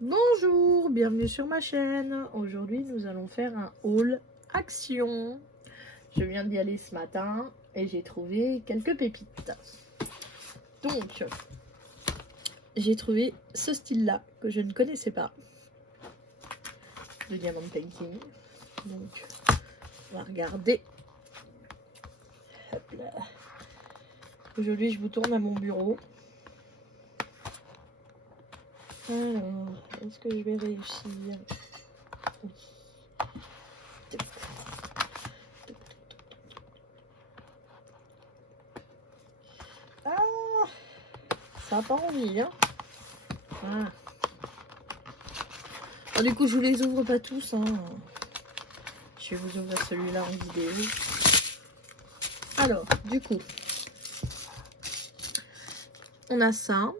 Bonjour, bienvenue sur ma chaîne. Aujourd'hui, nous allons faire un haul action. Je viens d'y aller ce matin et j'ai trouvé quelques pépites. Donc, j'ai trouvé ce style-là que je ne connaissais pas, de diamond painting. Donc, on va regarder. Hop là. Aujourd'hui, je vous tourne à mon bureau. Alors, est-ce que je vais réussir? Oui. Ah, ça n'a pas envie, hein. Ah. Alors, du coup, je vous les ouvre pas tous, hein. Je vais vous ouvrir celui-là en vidéo. Alors, du coup, on a ça.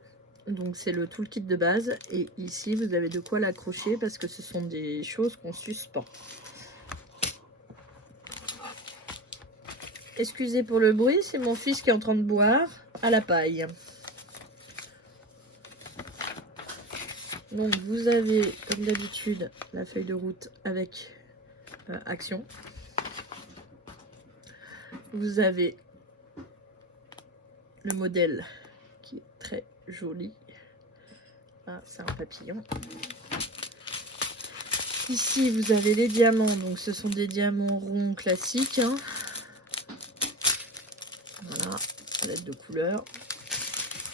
Donc, c'est le toolkit de base. Et ici, vous avez de quoi l'accrocher parce que ce sont des choses qu'on suspend. Excusez pour le bruit, c'est mon fils qui est en train de boire à la paille. Donc, vous avez, comme d'habitude, la feuille de route avec action. Vous avez le modèle qui est très joli. Ah, c'est un papillon. Ici, vous avez les diamants. Donc, ce sont des diamants ronds classiques. Hein. Voilà, palette de couleurs.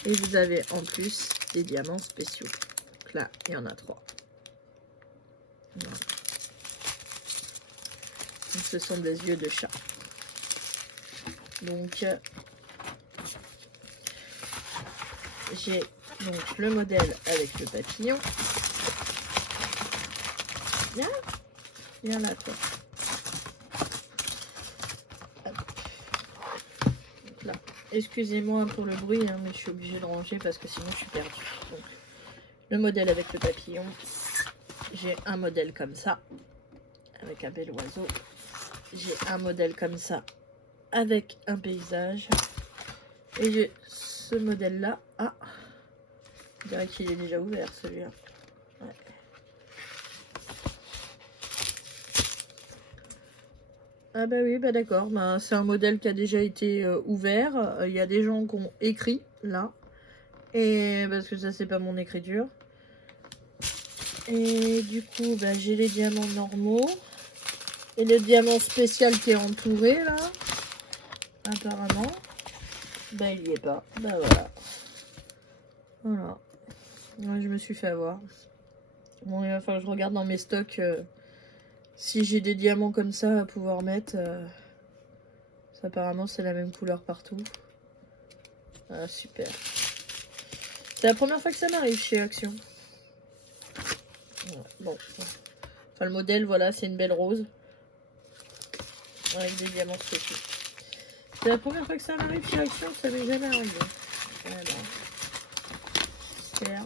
Et vous avez en plus des diamants spéciaux. Donc là, il y en a 3. Voilà. Donc, ce sont des yeux de chat. Donc, j'ai donc le modèle avec le papillon. Viens là, toi. Donc là, excusez-moi pour le bruit, hein, mais je suis obligée de ranger parce que sinon je suis perdue. Donc, le modèle avec le papillon. J'ai un modèle comme ça, avec un bel oiseau. J'ai un modèle comme ça, avec un paysage. Et j'ai ce modèle-là. Ah, je dirais qu'il est déjà ouvert, celui-là. Ouais. Ah bah oui, bah d'accord. Bah, c'est un modèle qui a déjà été ouvert. Il y a des gens qui ont écrit, là. Et parce que ça, c'est pas mon écriture. Et du coup, bah, j'ai les diamants normaux. Et le diamant spécial qui est entouré, là. Apparemment. Bah, il y est pas. Bah, voilà. Voilà. Ouais, je me suis fait avoir. Bon, il va falloir que je regarde dans mes stocks si j'ai des diamants comme ça à pouvoir mettre. Ça, apparemment, c'est la même couleur partout. Ah, super. C'est la première fois que ça m'arrive chez Action. Ouais, bon. Enfin, le modèle, voilà, c'est une belle rose. Avec des diamants spéciaux. C'est la première fois que ça m'arrive chez Action, ça m'est jamais arrivé. Voilà. Super.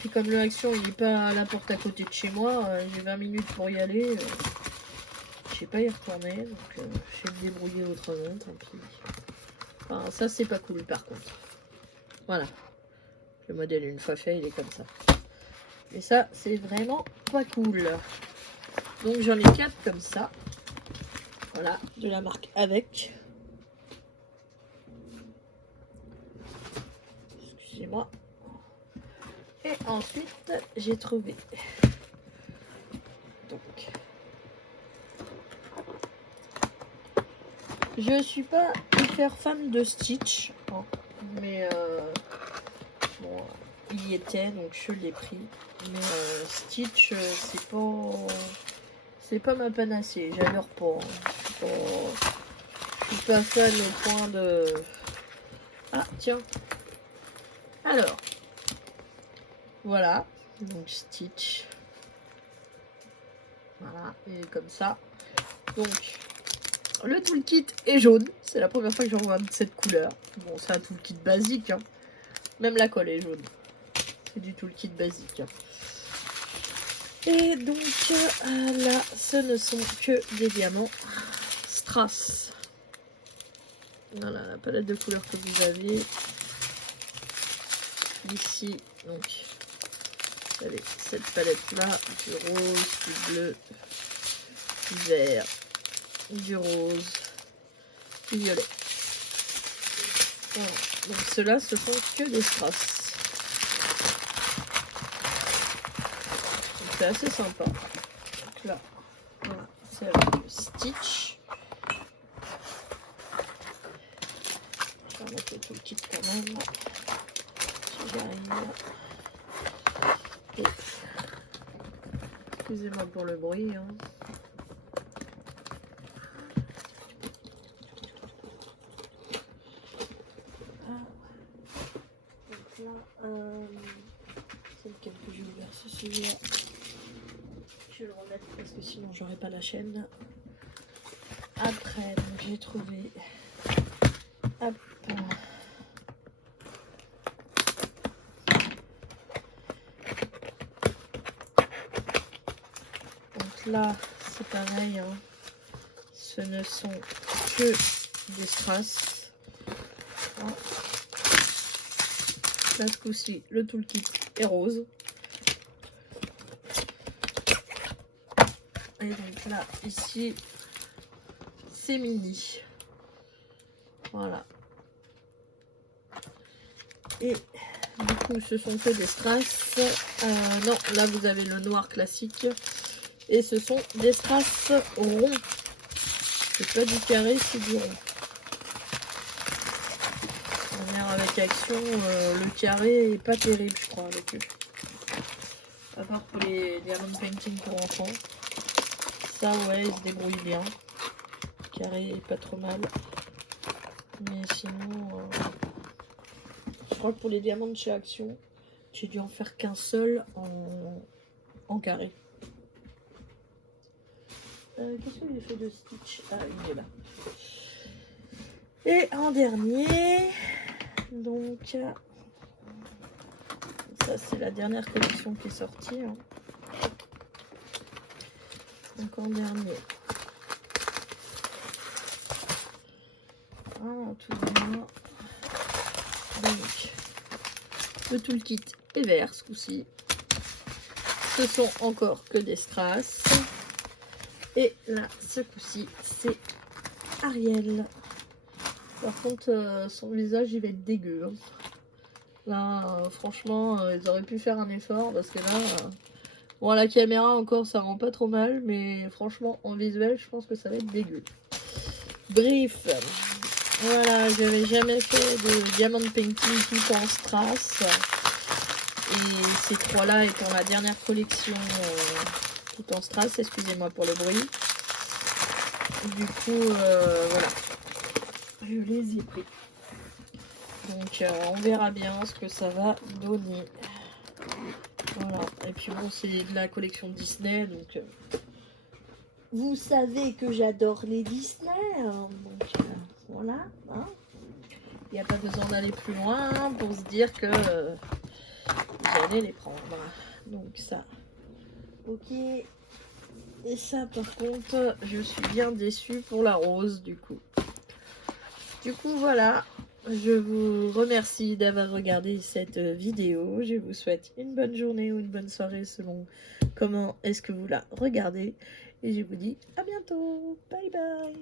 Puis comme le Action, il n'est pas à la porte à côté de chez moi, j'ai 20 minutes pour y aller. Je sais pas y retourner, donc je vais me débrouiller autrement, tant pis. Enfin, ça, c'est pas cool, par contre. Voilà. Le modèle, une fois fait, il est comme ça. Et ça, c'est vraiment pas cool. Donc, j'en ai 4 comme ça. Voilà, de la marque Avec. Excusez-moi. Et ensuite, j'ai trouvé. Donc, je suis pas hyper fan de Stitch, hein, mais bon, il y était, donc je l'ai pris. Mais Stitch, c'est pas ma panacée. J'adore pas. Je suis pas fan au point de. Ah tiens. Alors, voilà. Donc Stitch. Voilà, et comme ça. Donc, le toolkit est jaune. C'est la première fois que j'en vois cette couleur. Bon, c'est un toolkit basique. Hein. Même la colle est jaune. C'est du toolkit basique. Hein. Et donc, là, ce ne sont que des diamants strass. Voilà, la palette de couleurs que vous avez. Ici, donc, Avec cette palette là, du rose, du bleu, du vert, du rose, du violet. Voilà. Donc ceux-là, ce sont que des strass. C'est assez sympa. Donc là, voilà, c'est avec le Stitch. Je vais remettre tout le kit quand même. Si j'arrive. Et excusez-moi pour le bruit. Hein. Donc là, c'est lequel que j'ai ouvert, c'est celui-là. Je vais le remettre parce que sinon j'aurai pas la chaîne. Après, donc j'ai trouvé. Hop. Donc là, c'est pareil. Hein. Ce ne sont que des strass. Hein. Là, ce coup-ci, le toolkit est rose. Et donc là, ici, c'est mini. Voilà. Et du coup, ce sont que des strass. Non, là, vous avez le noir classique. Et ce sont des strass ronds. C'est pas du carré, c'est du rond. Avec Action, le carré est pas terrible, je crois, avec eux. À part pour les diamond painting pour enfants. Ça, ouais, ils se débrouillent bien. Le carré est pas trop mal. Mais sinon, je crois que pour les diamants de chez Action, j'ai dû en faire qu'un seul en carré. Qu'est-ce que j'ai fait de Stitch? Ah, il est là. Et en dernier, donc, ça c'est la dernière collection qui est sortie. Hein. Donc en dernier. Voilà, tout bien. Donc, le toolkit est vert ce coup-ci. Ce sont encore que des strass. Et là, ce coup-ci, c'est Ariel. Par contre, son visage, il va être dégueu. Hein. Là, franchement, ils auraient pu faire un effort parce que là, bon, la caméra encore, ça rend pas trop mal, mais franchement, en visuel, je pense que ça va être dégueu. Bref, voilà, j'avais jamais fait de diamond painting tout en strass. Et ces trois-là étant la dernière collection tout en strass, excusez-moi pour le bruit. Du coup, voilà, je les ai pris. Donc, on verra bien ce que ça va donner. Voilà, et puis bon, c'est de la collection Disney, donc vous savez que j'adore les Disney, hein, donc voilà, hein. Il n'y a pas besoin d'aller plus loin hein, pour se dire que j'allais les prendre. Donc ça, ok. Et ça, par contre, je suis bien déçue pour la rose, du coup. Du coup, voilà. Je vous remercie d'avoir regardé cette vidéo. Je vous souhaite une bonne journée ou une bonne soirée selon comment est-ce que vous la regardez. Et je vous dis à bientôt. Bye bye.